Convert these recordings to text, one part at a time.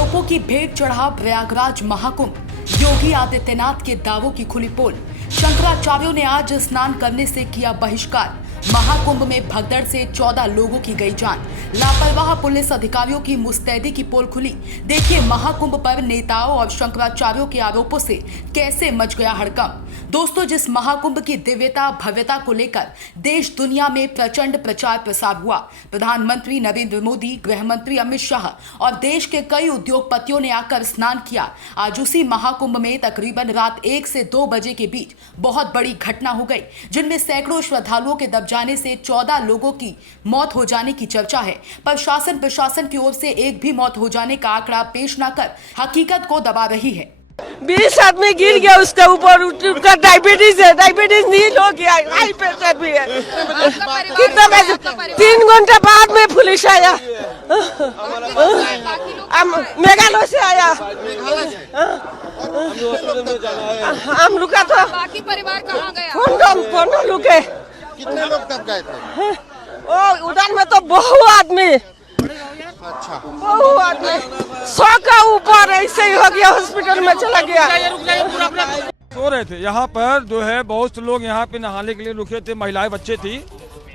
आरोपों की भेंट चढ़ा प्रयागराज महाकुंभ। योगी आदित्यनाथ के दावों की खुली पोल। शंकराचार्यों ने आज स्नान करने से किया बहिष्कार। महाकुंभ में भगदड़ से 14 लोगों की गई जान। लापरवाह पुलिस अधिकारियों की मुस्तैदी की पोल खुली। देखिए महाकुंभ पर नेताओं और शंकराचार्यों के आरोपों से कैसे मच गया हड़कंप। दोस्तों, जिस महाकुंभ की दिव्यता भव्यता को लेकर देश दुनिया में प्रचंड प्रचार प्रसार हुआ, प्रधानमंत्री नरेंद्र मोदी, गृह मंत्री अमित शाह और देश के कई उद्योगपतियों ने आकर स्नान किया। आज उसी महाकुंभ में तकरीबन रात 1 से 2 बजे के बीच बहुत बड़ी घटना हो गई, जिनमें सैकड़ों श्रद्धालुओं के दब जाने से 14 लोगों की मौत हो जाने की चर्चा है। पर शासन प्रशासन की ओर से एक भी मौत हो जाने का आंकड़ा पेश न कर हकीकत को दबा रही है। 20 आदमी गिर गया, उसके ऊपर उसका डायबिटीज है, डायबिटीज नील हो गया, हाई प्रेशर भी है। कितना बजे 3 घंटे बाद में पुलिस आया, मेघालय से आया। हम रुका तो बाकी परिवार कहाँ गया? कौन रुके? कितने लोग तब गए थे? ओ उधर में तो बहु आदमी, अच्छा, बहु आदमी 100 का ऊपर ऐसे ही हो गया, हॉस्पिटल में चला गया। सो रहे थे यहाँ पर, जो है बहुत से लोग यहाँ पे नहाने के लिए रुके थे, महिलाएं बच्चे थी,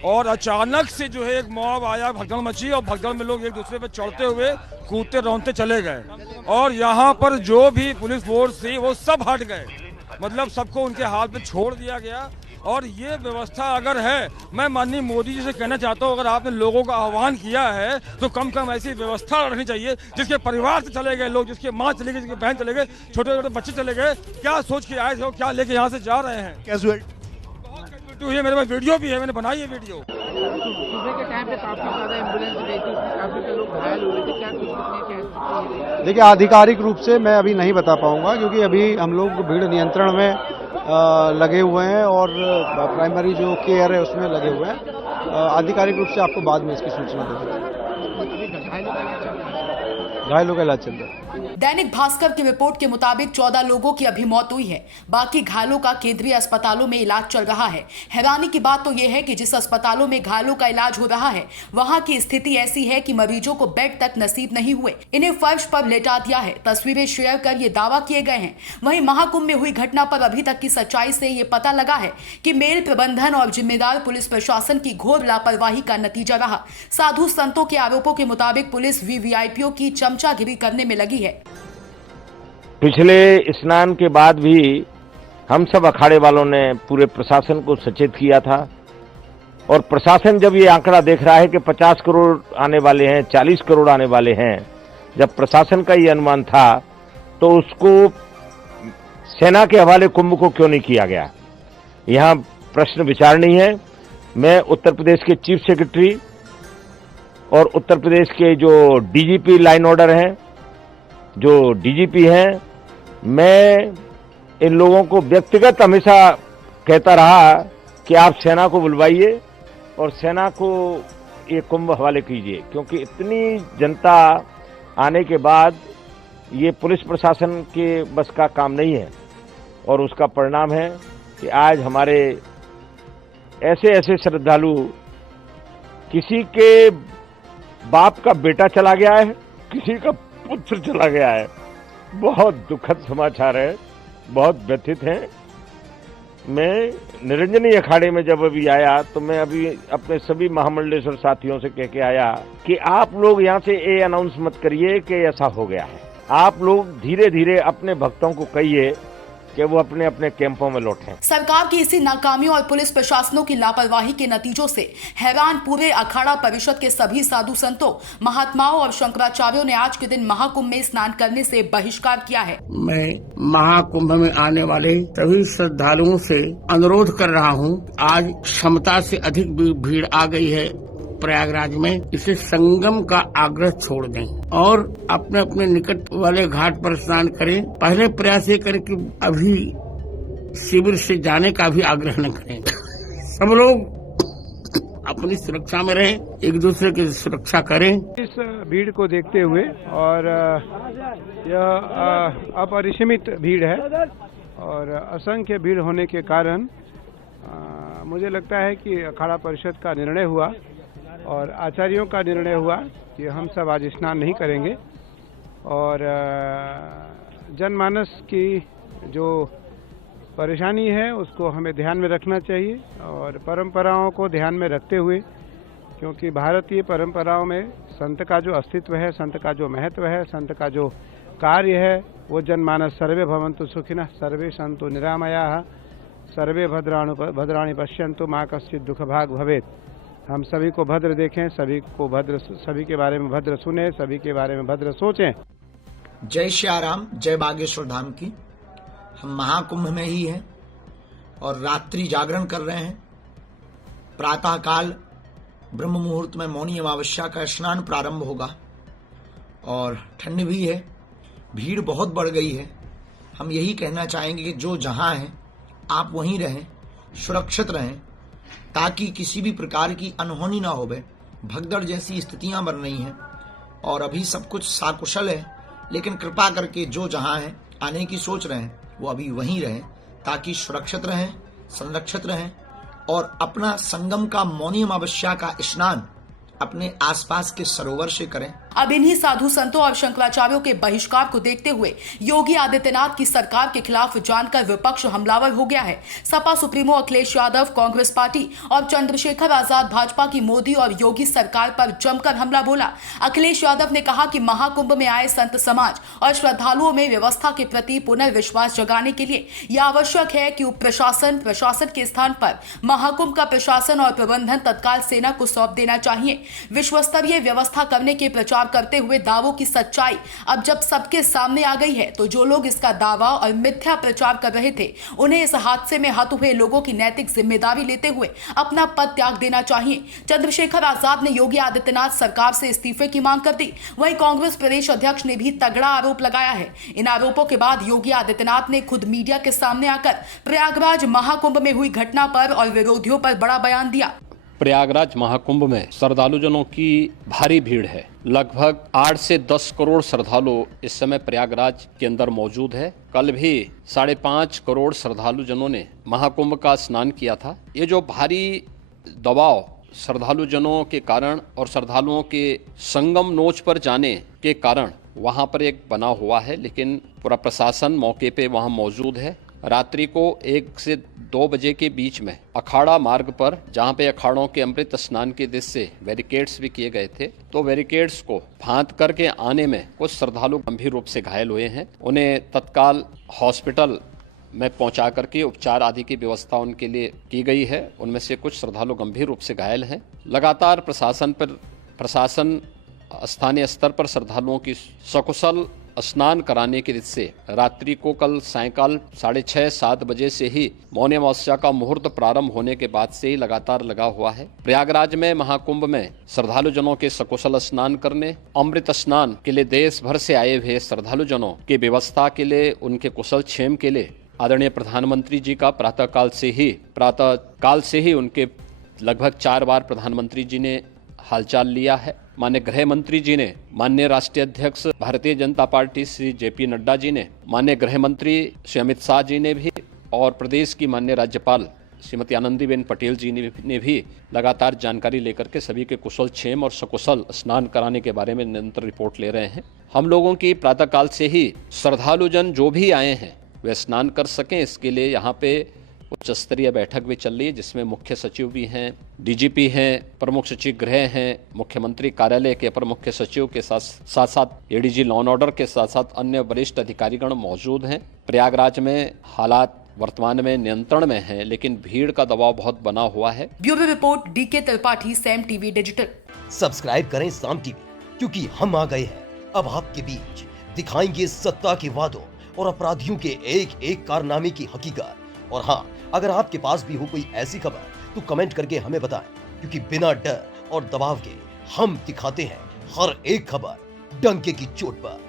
और अचानक से जो है एक मॉब आया, भगदड़ मची और भगदड़ में लोग एक दूसरे पे चढ़ते हुए कूदते रौंदते चले गए। और यहाँ पर जो भी पुलिस फोर्स थी वो सब हट गए, मतलब सबको उनके हाल पे छोड़ दिया गया। और ये व्यवस्था अगर है, मैं माननीय मोदी जी से कहना चाहता हूँ, अगर आपने लोगों का आह्वान किया है तो कम से कम ऐसी व्यवस्था रखनी चाहिए जिसके परिवार से चले गए लोग, जिसके माँ चले गए, जिसके बहन चले गए, छोटे छोटे बच्चे चले गए, क्या सोच के आए थे, क्या लेके यहाँ से जा रहे हैं। कैजुअलिटी हुई है, मेरे पास वीडियो भी है, मैंने बनाई है वीडियो। सुबह के टाइम पे काफी ज्यादा एम्बुलेंस गई थी, काफी लोग घायल हुए थे, क्या कुछ? देखिए आधिकारिक रूप से मैं अभी नहीं बता पाऊंगा, क्योंकि अभी हम लोग भीड़ नियंत्रण में लगे हुए हैं और प्राइमरी जो केयर है उसमें लगे हुए हैं। आधिकारिक रूप से आपको बाद में इसकी सूचना दे देंगे। घायलों का इलाज चल रहा है। दैनिक भास्कर की रिपोर्ट के मुताबिक 14 लोगों की अभी मौत हुई है, बाकी घायलों का केंद्रीय अस्पतालों में इलाज चल रहा है। हैरानी की बात तो यह है कि जिस अस्पतालों में घायलों का इलाज हो रहा है, वहां की स्थिति ऐसी है कि मरीजों को बेड तक नसीब नहीं हुए, इन्हें फर्श पर लेटा दिया है। तस्वीरें शेयर कर ये दावा किए गए हैं। वहीं महाकुंभ में हुई घटना पर अभी तक की सच्चाई से ये पता लगा है कि मेल प्रबंधन और जिम्मेदार पुलिस प्रशासन की घोर लापरवाही का नतीजा रहा। साधु संतों के आरोपों के मुताबिक पुलिस वीवीआईपीओ की चमचागिरी करने में लगी है। पिछले स्नान के बाद भी हम सब अखाड़े वालों ने पूरे प्रशासन को सचेत किया था, और प्रशासन जब ये आंकड़ा देख रहा है कि 50 करोड़ आने वाले हैं, 40 करोड़ आने वाले हैं, जब प्रशासन का ये अनुमान था तो उसको सेना के हवाले कुंभ को क्यों नहीं किया गया, यहाँ प्रश्न विचारणीय है। मैं उत्तर प्रदेश के चीफ सेक्रेटरी और उत्तर प्रदेश के जो डीजीपी लाइन ऑर्डर हैं, जो डीजीपी हैं, मैं इन लोगों को व्यक्तिगत हमेशा कहता रहा कि आप सेना को बुलवाइए और सेना को ये कुंभ हवाले कीजिए, क्योंकि इतनी जनता आने के बाद ये पुलिस प्रशासन के बस का काम नहीं है। और उसका परिणाम है कि आज हमारे ऐसे ऐसे श्रद्धालु, किसी के बाप का बेटा चला गया है, किसी का पुत्र चला गया है। बहुत दुखद समाचार है, बहुत व्यथित हैं। मैं निरंजनी अखाड़े में जब अभी आया तो मैं अभी अपने सभी महामंडलेश्वर साथियों से कह के आया कि आप लोग यहाँ से ये अनाउंस मत करिए कि ऐसा हो गया है। आप लोग धीरे धीरे अपने भक्तों को कहिए कि वो अपने अपने कैंपों में लौटें। सरकार की इसी नाकामियों और पुलिस प्रशासनों की लापरवाही के नतीजों से हैरान पूरे अखाड़ा परिषद के सभी साधु संतों, महात्माओं और शंकराचार्यों ने आज के दिन महाकुंभ में स्नान करने से बहिष्कार किया है। मैं महाकुंभ में आने वाले सभी श्रद्धालुओं से अनुरोध कर रहा हूं, आज क्षमता से अधिक भीड़ आ गई है प्रयागराज में, इसे संगम का आग्रह छोड़ दें और अपने अपने निकट वाले घाट पर स्नान करें। पहले प्रयास ये करें कि अभी शिविर से जाने का भी आग्रह न करें। सब लोग अपनी सुरक्षा में रहें, एक दूसरे की सुरक्षा करें। इस भीड़ को देखते हुए, और यह अपरिसीमित भीड़ है और असंख्य भीड़ होने के कारण मुझे लगता है कि अखाड़ा परिषद का निर्णय हुआ और आचार्यों का निर्णय हुआ कि हम सब आज स्नान नहीं करेंगे और जनमानस की जो परेशानी है उसको हमें ध्यान में रखना चाहिए और परंपराओं को ध्यान में रखते हुए, क्योंकि भारतीय परंपराओं में संत का जो अस्तित्व है, संत का जो महत्व है, संत का जो कार्य है, वो जनमानस सर्वे भवन्तु सुखिनः सर्वे सन्तु निरामयाः सर्वे भद्राणि पश्यन्तु मा कश्चित् दुःखभाग् भवेत्। हम सभी को भद्र देखें, सभी के बारे में भद्र सुने, सभी के बारे में भद्र सोचें। जय श्याराम, जय बागेश्वर धाम की। हम महाकुंभ में ही हैं और रात्रि जागरण कर रहे हैं। प्रातः काल ब्रह्म मुहूर्त में मौनी अमावस्या का स्नान प्रारंभ होगा और ठंड भी है, भीड़ बहुत बढ़ गई है। हम यही कहना चाहेंगे कि जो जहां हैं आप वहीं रहें, सुरक्षित रहें, ताकि किसी भी प्रकार की अनहोनी ना होवे। भगदड़ जैसी स्थितियां बन रही हैं और अभी सब कुछ साकुशल है, लेकिन कृपा करके जो जहां हैं आने की सोच रहे हैं वो अभी वहीं रहें, ताकि सुरक्षित रहें, संरक्षित रहें और अपना संगम का मौनी अमावस्या का स्नान अपने आसपास के सरोवर से करें। अब इन्हीं साधु संतों और शंकराचार्यों के बहिष्कार को देखते हुए योगी आदित्यनाथ की सरकार के खिलाफ जानकर विपक्ष हमलावर हो गया है। सपा सुप्रीमो अखिलेश यादव कांग्रेस पार्टी और चंद्रशेखर आजाद भाजपा की मोदी और योगी सरकार पर जमकर हमला बोला। अखिलेश यादव ने कहा कि महाकुंभ में आए संत समाज और श्रद्धालुओं में व्यवस्था के प्रति पुनर्विश्वास जगाने के लिए यह आवश्यक है कि उप प्रशासन के स्थान पर महाकुंभ का प्रशासन और प्रबंधन तत्काल सेना को सौंप देना चाहिए। विश्व स्तरीय व्यवस्था करने के प्रचार करते हुए दावों की सच्चाई अब जब सबके सामने आ गई है, तो जो लोग इसका दावा और मिथ्या प्रचार कर रहे थे उन्हें इस हादसे में हत हुए लोगों की नैतिक जिम्मेदारी लेते हुए अपना पद त्याग देना चाहिए। चंद्रशेखर आजाद ने योगी आदित्यनाथ सरकार से इस्तीफे की मांग कर दी। वहीं कांग्रेस प्रदेश अध्यक्ष ने भी तगड़ा आरोप लगाया है। इन आरोपों के बाद योगी आदित्यनाथ ने खुद मीडिया के सामने आकर प्रयागराज महाकुंभ में हुई घटना पर और विरोधियों पर बड़ा बयान दिया। प्रयागराज महाकुंभ में श्रद्धालुजनों की भारी भीड़ है। लगभग 8 से 10 करोड़ श्रद्धालु इस समय प्रयागराज के अंदर मौजूद है। कल भी 5.5 करोड़ श्रद्धालुजनों ने महाकुंभ का स्नान किया था। ये जो भारी दबाव श्रद्धालुजनों के कारण और श्रद्धालुओं के संगम नोच पर जाने के कारण वहां पर एक बना हुआ है, लेकिन पूरा प्रशासन मौके पे वहां मौजूद है। रात्रि को 1 से 2 बजे के बीच में अखाड़ा मार्ग पर, जहां पे अखाड़ों के अमृत स्नान के दृश्य से बैरिकेड्स भी किए गए थे, तो बैरिकेड्स को फांद करके आने में कुछ श्रद्धालु गंभीर रूप से घायल हुए हैं। उन्हें तत्काल हॉस्पिटल में पहुंचा करके उपचार आदि की व्यवस्था उनके लिए की गई है। उनमें से कुछ श्रद्धालु गंभीर रूप से घायल हैं। लगातार प्रशासन स्थानीय स्तर पर श्रद्धालुओं की सकुशल स्नान कराने के दृष्टि से रात्रि को कल सायंकाल 6:30-7 बजे से ही मौनी अमावस्या का मुहूर्त प्रारंभ होने के बाद से ही लगातार लगा हुआ है। प्रयागराज में महाकुंभ में श्रद्धालुजनों के सकुशल स्नान करने, अमृत स्नान के लिए देश भर से आए हुए श्रद्धालुजनों की व्यवस्था के लिए, उनके कुशल क्षेम के लिए आदरणीय प्रधानमंत्री जी का प्रातः काल से ही उनके लगभग 4 बार प्रधानमंत्री जी ने हालचाल लिया है। माननीय गृह मंत्री जी ने, माननीय राष्ट्रीय अध्यक्ष भारतीय जनता पार्टी श्री JP नड्डा जी ने, माननीय गृह मंत्री श्री अमित शाह जी ने भी और प्रदेश की माननीय राज्यपाल श्रीमती आनंदीबेन पटेल जी ने भी लगातार जानकारी लेकर के सभी के कुशल क्षेम और सकुशल स्नान कराने के बारे में निरंतर रिपोर्ट ले रहे हैं। हम लोगों की प्रातःकाल से ही श्रद्धालुजन जो भी आए हैं वे स्नान कर सकें, इसके लिए यहाँ पे उच्च स्तरीय बैठक भी चल रही है, जिसमें मुख्य सचिव भी हैं, DGP हैं, प्रमुख सचिव गृह हैं, मुख्यमंत्री कार्यालय के अपर मुख्य सचिव के साथ ADG लॉ एंड ऑर्डर के साथ साथ अन्य वरिष्ठ अधिकारीगण मौजूद हैं। प्रयागराज में हालात वर्तमान में नियंत्रण में हैं, लेकिन भीड़ का दबाव बहुत बना हुआ है। Bureau report DK Tripathi, Sam TV digital. Subscribe करें साम TV, क्योंकि हम आ गए हैं अब आपके बीच। दिखाएंगे सत्ता के वादों और अपराधियों के एक एक कारनामे की हकीकत। और हाँ, अगर आपके पास भी हो कोई ऐसी खबर तो कमेंट करके हमें बताएं, क्योंकि बिना डर और दबाव के हम दिखाते हैं हर एक खबर डंके की चोट पर।